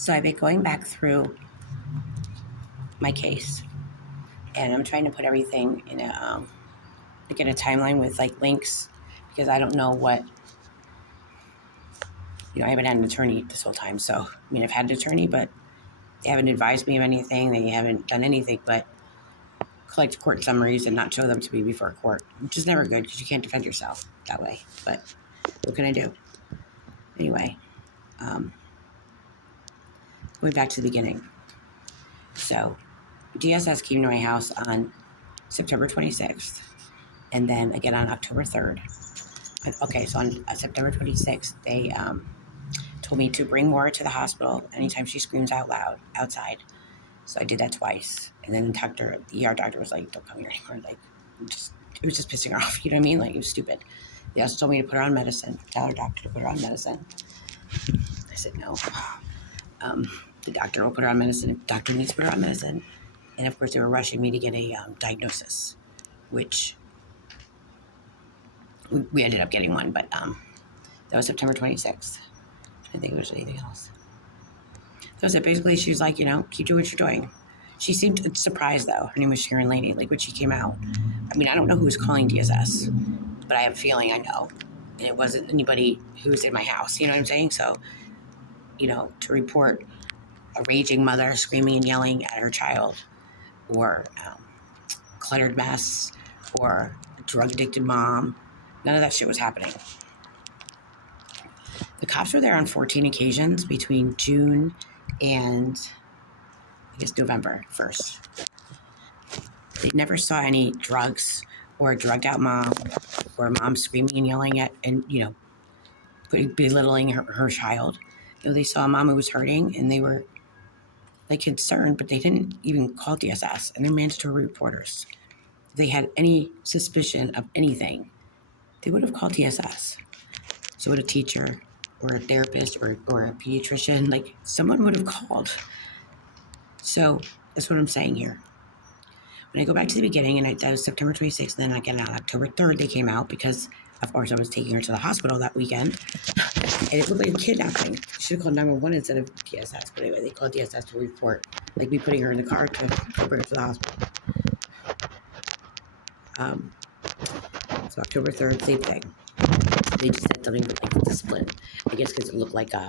So I've been going back through my case, and I'm trying to put everything in a timeline with like links, because I don't know what, I haven't had an attorney this whole time. So I've had an attorney, but they haven't advised me of anything. They haven't done anything but collect court summaries and not show them to me before court, which is never good because you can't defend yourself that way. But what can I do? Anyway, going back to the beginning. So DSS came to my house on September 26th, and then again on October 3rd. Okay, so on September 26th, they told me to bring Maura to the hospital anytime she screams out loud outside. So I did that twice. And then the ER doctor was like, don't come here anymore. Like, it was just pissing her off. You know what I mean? Like, it was stupid. They also told me to put her on medicine, tell her doctor to put her on medicine. I said no. The doctor will put her on medicine if the doctor needs to put her on medicine. And of course, they were rushing me to get a diagnosis, which we ended up getting one, but that was September 26th. I think there was anything else. So basically, she was like, keep doing what you're doing. She seemed surprised, though. Her name was Sharon Laney, like when she came out. I don't know who was calling DSS, but I have a feeling I know. And it wasn't anybody who was in my house, you know what I'm saying? So, to report a raging mother screaming and yelling at her child, or cluttered mess, or a drug-addicted mom, none of that shit was happening. The cops were there on 14 occasions between June and, I guess, November 1st. They never saw any drugs or a drugged-out mom or a mom screaming and yelling at and, belittling her child. They saw a mom who was hurting, and they were, concerned, but they didn't even call DSS, and they're mandatory reporters. If they had any suspicion of anything, they would have called DSS. So would a teacher or a therapist or a pediatrician, someone would have called. So that's what I'm saying here. When I go back to the beginning, and that was September 26th, and then again on October 3rd, they came out because, of course, I was taking her to the hospital that weekend, and it looked like a kidnapping. Should have called 911 instead of DSS, but anyway, they called DSS to report, me putting her in the car to bring her to the hospital. So October 3rd, same thing. They just said something with discipline. I guess because it looked like I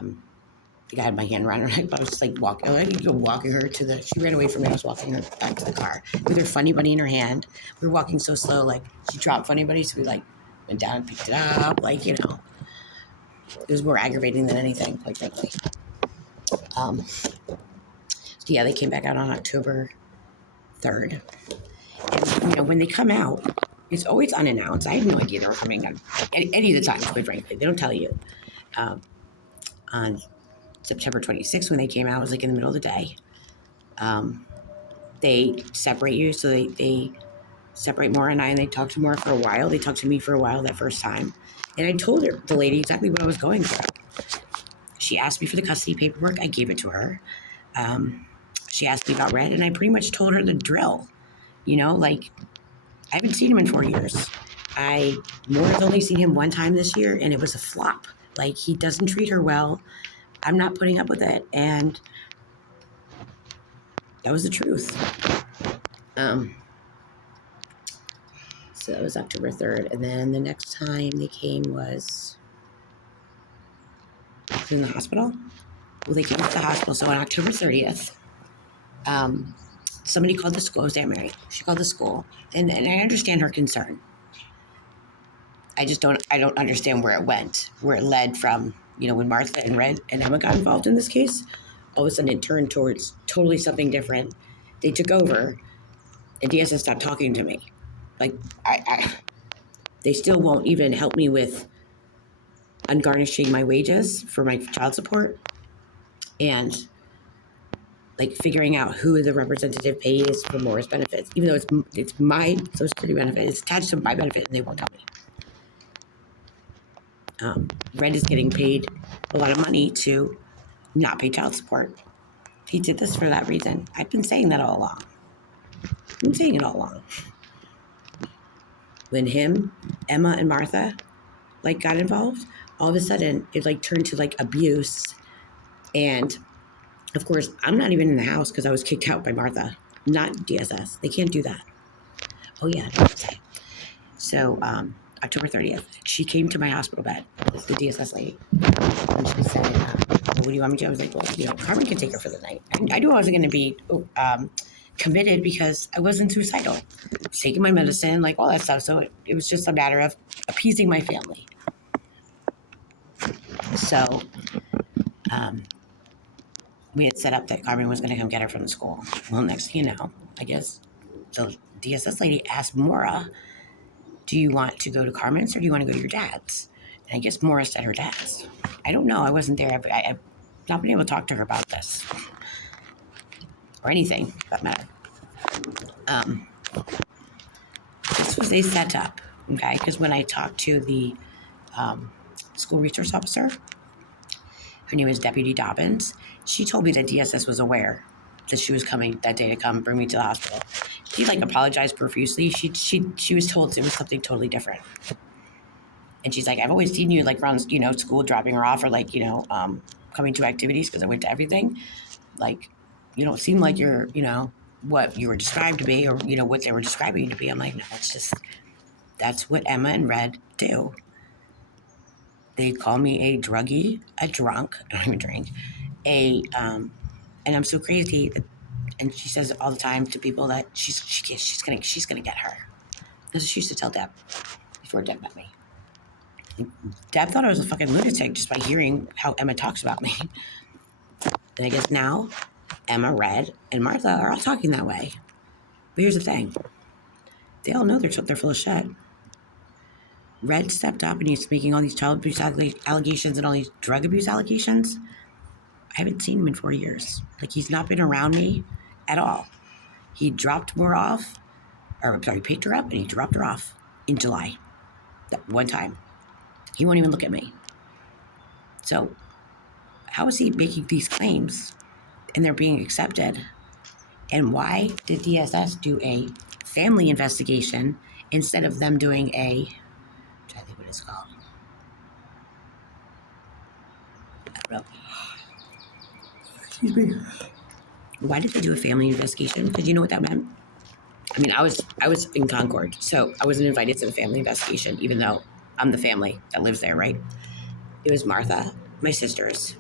had my hand around her neck, but I was just walking her to she ran away from me. I was walking her back to the car with her Funny Bunny in her hand. We were walking so slow, she dropped Funny Bunny, so we went down and picked it up. It was more aggravating than anything, quite frankly. So yeah, they came back out on October 3rd. And, when they come out, it's always unannounced. I had no idea they were coming on any of the times, quite frankly. They don't tell you. On September 26th, when they came out, it was in the middle of the day. They separate you, so they separate Maura and I, and they talked to Maura for a while. They talked to me for a while that first time. And I told the lady exactly what I was going through. She asked me for the custody paperwork. I gave it to her. She asked me about Red, and I pretty much told her the drill. I haven't seen him in 4 years. Maura's only seen him one time this year, and it was a flop. He doesn't treat her well. I'm not putting up with it, and that was the truth. So that was October 3rd, and then the next time they came was in the hospital. Well, they came to the hospital, so on October 30th, somebody called the school. It was Aunt Mary. She called the school, and I understand her concern. I don't understand where it led from, when Martha and Red and Emma got involved in this case. All of a sudden it turned towards totally something different. They took over, and DSS stopped talking to me. They still won't even help me with ungarnishing my wages for my child support, and figuring out who the representative pay is for Maura's benefits, even though it's my Social Security benefit. It's attached to my benefit, and they won't tell me. Red is getting paid a lot of money to not pay child support. He did this for that reason. I've been saying that all along. I've been saying it all along. When him, Emma, and Martha got involved, all of a sudden it turned to abuse, and Of course, I'm not even in the house because I was kicked out by Martha, not DSS. They can't do that. Oh, yeah. So, October 30th, she came to my hospital bed, the DSS lady, and she said, what do you want me to do? I was like, well, Carmen can take her for the night. I knew I wasn't going to be committed because I wasn't suicidal. I was taking my medicine, like all that stuff. So it was just a matter of appeasing my family. So we had set up that Carmen was going to come get her from the school. Well, next thing you know, I guess the DSS lady asked Maura, do you want to go to Carmen's or do you want to go to your dad's? And I guess Maura said her dad's. I don't know. I wasn't there. I've not been able to talk to her about this or anything for that matter. This was a setup, okay? Because when I talked to the school resource officer, her name is Deputy Dobbins, she told me that DSS was aware that she was coming that day to come bring me to the hospital. She apologized profusely. She was told it was something totally different. And she's like, I've always seen you around, school dropping her off or coming to activities because I went to everything. You don't seem like you're, what you were described to be or, what they were describing you to be. I'm like, no, that's what Emma and Red do. They call me a druggie, a drunk, I don't even drink, and I'm so crazy. And she says all the time to people that she's gonna get her. That's what she used to tell Deb before Deb met me. Deb thought I was a fucking lunatic just by hearing how Emma talks about me. And I guess now Emma, Red, and Martha are all talking that way. But here's the thing. They all know they're full of shit. Red stepped up and he's making all these child abuse allegations and all these drug abuse allegations. I haven't seen him in 4 years. He's not been around me at all. He dropped Moore off, he picked her up and he dropped her off in July. That one time. He won't even look at me. So, how is he making these claims and they're being accepted? And why did DSS do a family investigation instead of them doing I'm trying to think what it's called. I don't know. Excuse me. Why did they do a family investigation? Because you know what that meant? I mean, I was in Concord, so I wasn't invited to the family investigation, even though I'm the family that lives there, right? It was Martha, my sisters,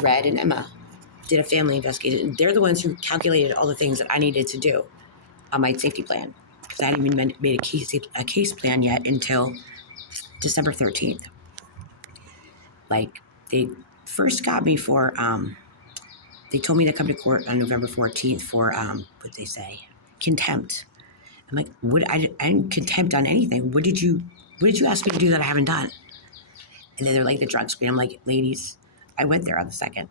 Red, and Emma did a family investigation. They're the ones who calculated all the things that I needed to do on my safety plan because I hadn't even made a case plan yet until December 13th. They first got me for, they told me to come to court on November 14th for, what'd they say? Contempt. I'm like, what? I didn't contempt on anything. What did you ask me to do that I haven't done? And then they're like, the drug screen. I'm like, ladies, I went there on the 2nd.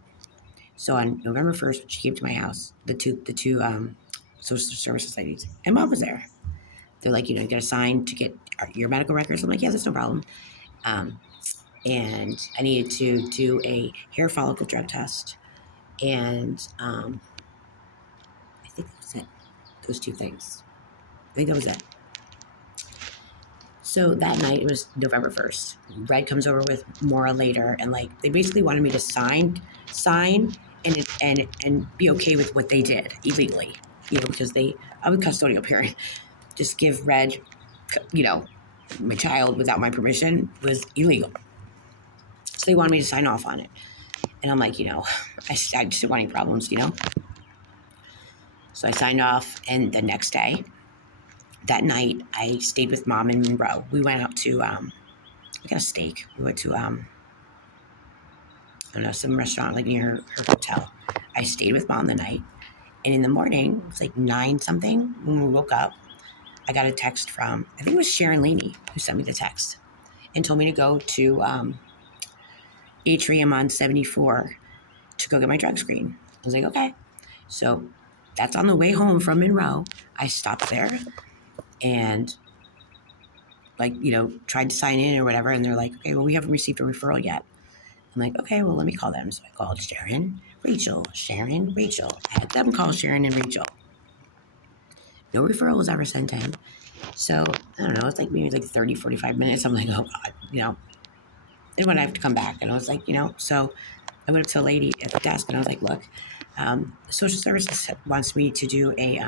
So on November 1st, when she came to my house, the two social services ladies, and Mom was there. They're like, you got to sign to get your medical records. I'm like, yeah, that's no problem. And I needed to do a hair follicle drug test. And I think that was it. Those two things. I think that was it. So that night, it was November 1st. Red comes over with Maura later, and they basically wanted me to sign and be okay with what they did illegally, because I'm a custodial parent. Just give Red, my child without my permission was illegal. So they wanted me to sign off on it. And I'm like, I just didn't want any problems, So I signed off, and the next day, that night, I stayed with Mom in Monroe. We went out to, we got a steak. We went to, I don't know, some restaurant near her hotel. I stayed with Mom the night. And in the morning, it was 9 something when we woke up. I got a text from, I think it was Sharon Laney who sent me the text and told me to go to Atrium on 74 to go get my drug screen. I was like, okay. So that's on the way home from Monroe. I stopped there and tried to sign in or whatever. And they're like, okay, well, we haven't received a referral yet. I'm like, okay, well, let me call them. So I called Sharon, Rachel. I had them call Sharon and Rachel. No referral was ever sent in. So, I don't know, it's maybe 30, 45 minutes. I'm like, oh God, And when I have to come back. And I was like, so I went up to a lady at the desk and I was like, look, social services wants me to do a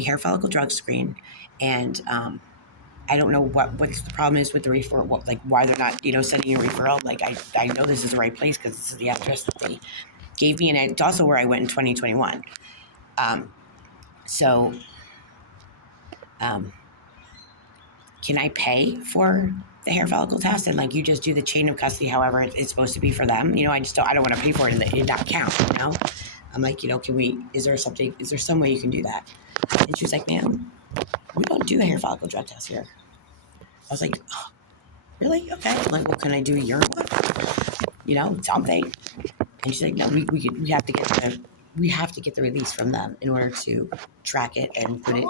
hair follicle drug screen, and I don't know what's the problem is with the referral, like why they're not, sending you a referral. Like I know this is the right place because this is the address that they gave me, and it's also where I went in 2021. So, can I pay for the hair follicle test and like you just do the chain of custody, however it's supposed to be for them? I just don't. I don't want to pay for it and not count. I'm like, can we? Is there some way you can do that? And she was like, ma'am, we don't do a hair follicle drug test here. I was like, oh, really? Okay. I'm like, well, can I do a urine one? Something. And she's like, no, we have to get the release from them in order to track it and put it.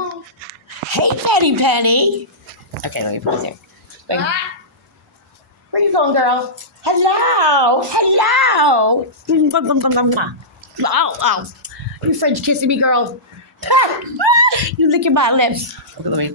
Hey, Penny. Okay, let me put it there. Where you going, girl? Hello. Oh. You French kissing me, girl. You licking my lips. Okay, let me